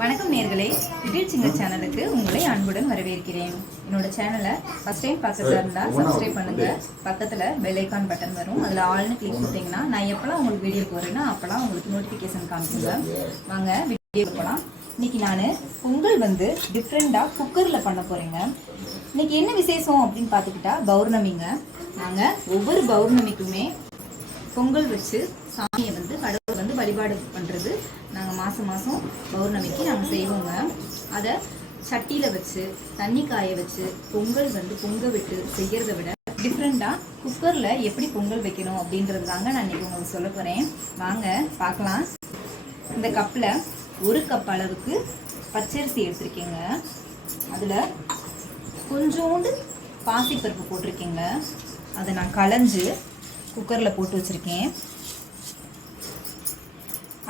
வணக்கம் நேர்களே, little singer சேனலுக்கு உங்களை அன்புடன் வரவேற்கிறேன். என்னோட சேனலை ஃபர்ஸ்ட் டைம் பார்க்கறதா இருந்தால் சப்ஸ்கிரைப் பண்ணுங்க. பக்கத்தில் பெல் ஐக்கான் பட்டன் வரும், அதில் ஆல்னு கிளிக் பண்ணிட்டீங்கன்னா நான் எப்போல்லாம் உங்களுக்கு வீடியோ போகிறேன்னா அப்போல்லாம் உங்களுக்கு நோட்டிஃபிகேஷன் காமிக்குங்க. வாங்க வீடியோ போகலாம். இன்னைக்கு நான் பொங்கல் டிஃப்ரெண்டாக குக்கரில் பண்ண போகிறேங்க. இன்னைக்கு என்ன விசேஷம் அப்படின்னு பார்த்துக்கிட்டா பௌர்ணமிங்க. நாங்கள் ஒவ்வொரு பௌர்ணமிக்குமே பொங்கல் வச்சு சாமியை கடவுளை வழிபாடு பண்ணுறது நாங்கள் மாதம் பௌர்ணமிக்கு நாங்கள் செய்வோங்க. அதை சட்டியில் வச்சு தண்ணி காய வச்சு பொங்கல் பொங்க விட்டு செய்கிறத விட டிஃப்ரெண்ட்டாக குக்கரில் எப்படி பொங்கல் வைக்கணும் அப்படின்றது தாங்க நான் இன்றைக்கி உங்களுக்கு சொல்ல போகிறேன். வாங்க பார்க்கலாம். இந்த கப்பில் 1 கப் அளவுக்கு பச்சரிசி எடுத்துருக்கேங்க. அதில் கொஞ்சோண்டு பாசிப்பருப்பு போட்டிருக்கேங்க. அதை நான் களைஞ்சு குக்கரில் போட்டு வச்சுருக்கேன்.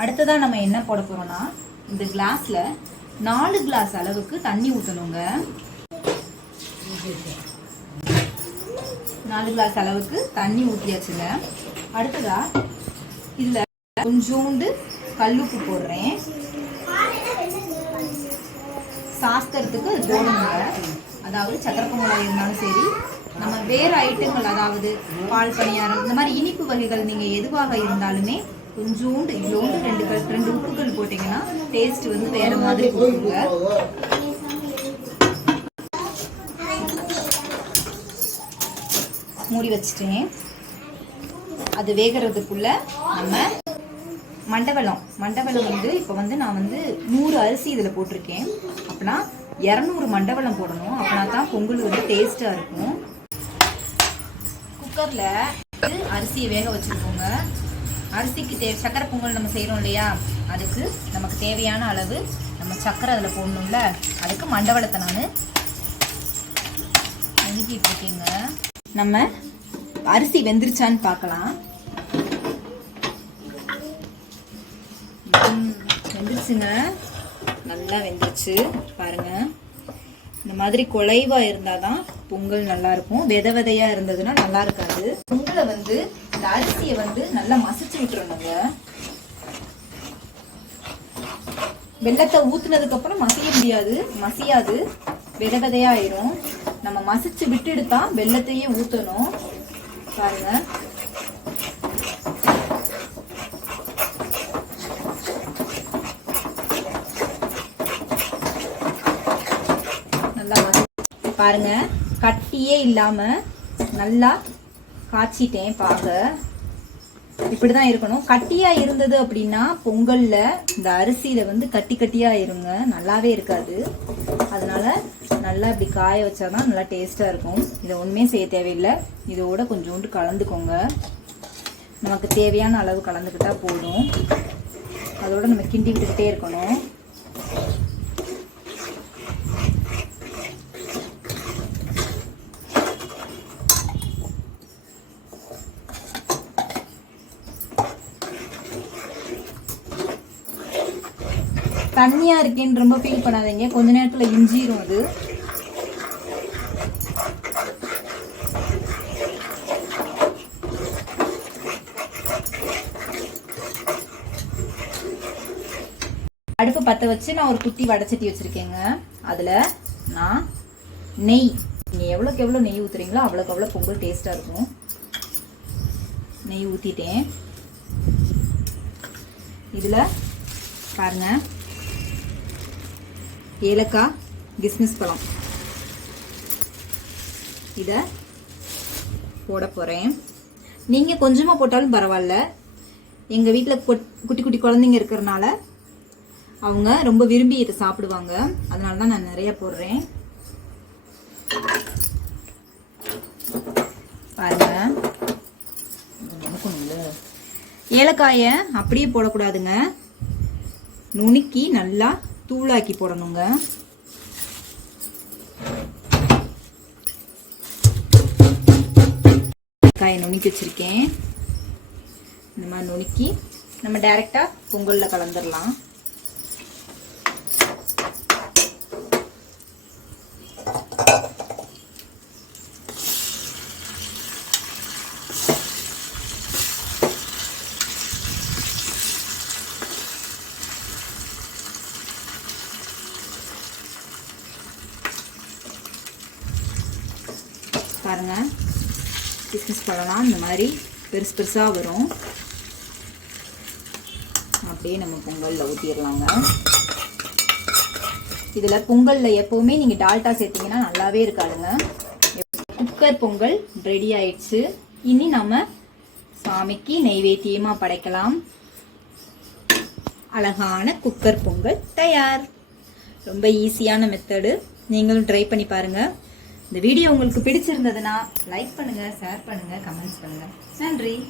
அடுத்ததாக நம்ம என்ன போட போகிறோம்னா, இந்த கிளாஸில் 4 கிளாஸ் அளவுக்கு தண்ணி ஊற்றணுங்க. 4 கிளாஸ் அளவுக்கு தண்ணி ஊற்றியாச்சுங்க. அடுத்ததாக இதில் கொஞ்சோண்டு கல்லுப்பு போடுறேன். சாஸ்திரத்துக்கு போடணுங்க. அதாவது சக்கரை பொங்கலாக இருந்தாலும் சரி, நம்ம வேறு ஐட்டங்கள் அதாவது பால் பணியாரம் இந்த மாதிரி இனிப்பு வகைகள் நீங்கள் எதுவாக இருந்தாலுமே கொஞ்சோண்டு இவ்வளோண்டு 2 உப்புகள் போட்டிங்கன்னா டேஸ்ட் வேறு மாதிரி கொடுக்குங்க. மூடி வச்சுட்டேன். அது வேகிறதுக்குள்ள நம்ம மண்டவெல்லம் இப்போ நான் 100 அரிசி இதில் போட்டிருக்கேன். அப்படின்னா 200 மண்டவெல்லம் போடணும். அப்படின்னா தான் பொங்கல் டேஸ்ட்டாக இருக்கும். குக்கரில் அரிசியை வேக வச்சுருக்கோங்க. அரிசிக்கு சக்கரை பொங்கல் நம்ம செய்கிறோம் இல்லையா, அதுக்கு நமக்கு தேவையான அளவு நம்ம சக்கரை அதில் போடணும்ல, அதுக்கு மண்டவெல்லத்தை நான் நுணுக்கிட்டு இருக்கேங்க. நம்ம அரிசி வெந்துருச்சான்னு பார்க்கலாம். வெந்துருச்சுங்க, நல்லா வெந்துருச்சு பாருங்க. இந்த மாதிரி குலைவா இருந்தாதான் பொங்கல் நல்லா இருக்கும். விதையா இருந்ததுன்னா நல்லா இருக்காது. பொங்கலை இந்த அரிசியை நல்லா மசிச்சு விட்டுறணுங்க. வெள்ளத்தை ஊத்துனதுக்கு அப்புறம் மசியாது, விதையா ஆயிரும். நம்ம மசிச்சு விட்டுட்டு தான் வெள்ளத்தையே ஊத்தணும். பாருங்க, பாருங்க, கட்டியே இல்லாம நல்லா காய்ச்சிட்டேன். பாக இப்படிதான் இருக்கணும். கட்டியா இருந்தது அப்படின்னா பொங்கல்ல இந்த அரிசியில கட்டியா இருங்க, நல்லாவே இருக்காது. அதனால நல்லா இப்படி காய வச்சாதான் நல்லா டேஸ்டா இருக்கும். இதை ஒண்ணுமே செய்ய தேவையில்லை. இதோட கொஞ்சோண்டு கலந்துக்கோங்க. நமக்கு தேவையான அளவு கலந்துக்கிட்டா போதும். அதோட நம்ம கிண்டி விட்டுக்கிட்டே இருக்கணும். தண்ணியா இருக்கேன்னு ரொம்ப ஃபீல் பண்ணாதீங்க. கொஞ்ச நேரத்துல இஞ்சிரும். அது அடுப்பு பற்ற வச்சு நான் ஒரு குட்டி வடைச்சட்டி வச்சிருக்கேங்க. அதுல நான் நெய், நீங்க எவ்வளோக்கு எவ்வளோ நெய் ஊத்துறீங்களோ அவ்வளோக்கு அவ்வளோ பொங்கல் டேஸ்டா இருக்கும். நெய் ஊத்திட்டேன். இதுல பாருங்க, ஏலக்காய், கிஸ்மிஸ் பழம் இதை போட போகிறேன். நீங்கள் கொஞ்சமாக போட்டாலும் பரவாயில்ல. எங்கள் வீட்டில் குட்டி குட்டி குழந்தைங்க இருக்கிறனால அவங்க ரொம்ப விரும்பி இதை சாப்பிடுவாங்க. அதனால தான் நான் நிறைய போடுறேன். பாருங்க, ஏலக்காயை அப்படியே போடக்கூடாதுங்க. நுணுக்கி நல்லா தூளாக்கி போடணுங்க. காயை நுணுக்கி வச்சிருக்கேன். இந்த மாதிரி நுணுக்கி நம்ம டைரக்டா பொங்கல்ல கலந்துடலாம். பாருங்க, கிஸ்மிஸ் பழம்லாம் இந்த மாதிரி பெருசு பெருசாக வரும். அப்படியே நம்ம பொங்கலில் ஊற்றிடலாங்க. இதில் பொங்கலில் எப்போவுமே நீங்கள் டால்டா சேர்த்திங்கன்னா நல்லாவே இருக்காதுங்க. குக்கர் பொங்கல் ரெடி ஆயிடுச்சு. இனி நம்ம சாமிக்கு நெய்வேத்தியமாக படைக்கலாம். அழகான குக்கர் பொங்கல் தயார். ரொம்ப ஈஸியான மெத்தடு, நீங்களும் ட்ரை பண்ணி பாருங்கள். இந்த வீடியோ உங்களுக்கு பிடிச்சிருந்ததுன்னா லைக் பண்ணுங்கள், ஷேர் பண்ணுங்கள், கமெண்ட்ஸ் பண்ணுங்கள். நன்றி.